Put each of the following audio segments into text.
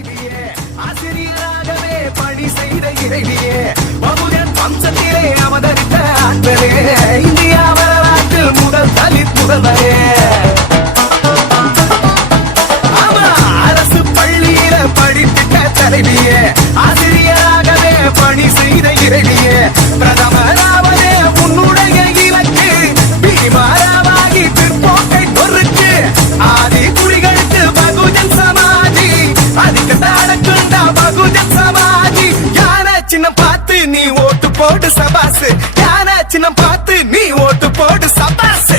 தலைவியே ஆசிரியராகவே பணி செய்த இறைவியே பகுஜன் வம்சத்திலே அவதரித்த ஆண்களே இந்தியா வரலாற்றில் முதல் தலித் முதல்வரே ஆமா அரசு பள்ளியில படித்திட்ட தலைவியே ஆசிரியராகவே பணி செய்த இறைவியே பிரதமராவதே உன்னுடைய இலக்கு பீமாராவாகி பிற்போக்கை பொறுக்கு ஆதி குடிகளுக்கு பகுஜன் சமாஜி அதிகண்டா பகுஜன் சமாஜி யார சின்னம் பார்த்து நீ ஓட்டு போடு சபாசு யார சின்னம் பார்த்து நீ ஓட்டு போடு சபாசு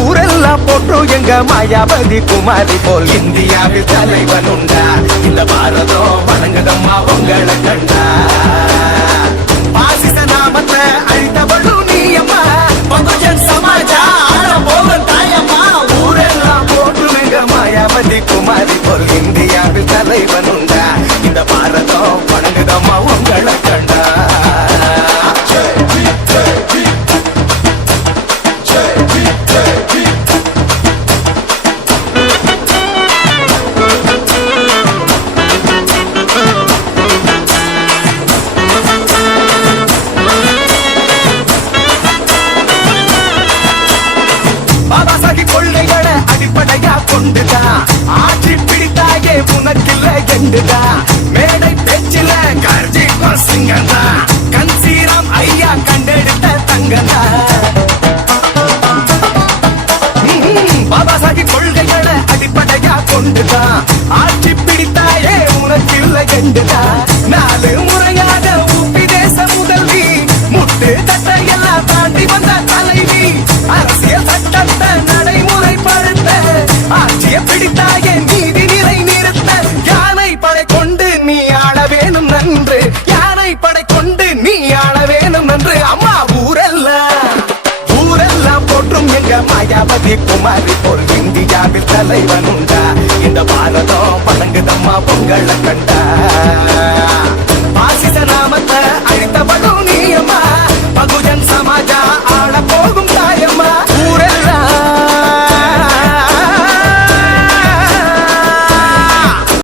ஊரெல்லாம் போற்றும் எங்க மாயாவதி குமாரி போல் இந்தியாவில் தலைவன் உண்டா இந்த பாரதம் வணங்குதம்மா உங்களை கண்டா பாசிச நாமத்தை அழித்தவளும் நீ அம்மா பகுஜன் சமாஜா போவன் தாயம்மா ஊரெல்லாம் போற்றும் எங்க மாயாவதி குமாரி போல் இந்தியாவில் தலைவன் உண்டா இந்த பாரதம் வணங்குதம்மா உங்களை கண்டா கொள்கைகளை அடிப்படையா கொண்டுதா ஆட்சி பிடித்தாயே உனக்கில்ல எண்டுதா மேடை பேச்சில கர்ஜி சிங்கந்தா கன்சீராம் ஐயா கண்டெடுத்த தங்கந்தா பாபா சாஹிப் கொள்கைகளை அடிப்படையா கொண்டுதா ஆட்சி பிடித்தாயே உனக்கில்ல எண்டுதா நாலு முறையாக உப்பி தேச முதல்வி முட்டு தட்டையெல்லாம் தாண்டி வந்த தலைவி அரசியல் சட்டத்தை நடைமுறைப்படுத்த ஆட்சிய பிடித்தாயே நீதி நிலை நிறுத்த யானை படை கொண்டு நீ ஆள வேணும் நன்று யானை படை கொண்டு நீ ஆள வேணும் நன்று அம்மா ஊரெல்லாம் போற்றும் எங்க மாயாவதி குமாரி போல் இந்தியாவில் தலைவன் உண்டா இந்த பாரதம் வணங்குதம்மா பொங்கலை கண்டா பாசிச நாமத்தை அழித்தவளும் நீ அம்மா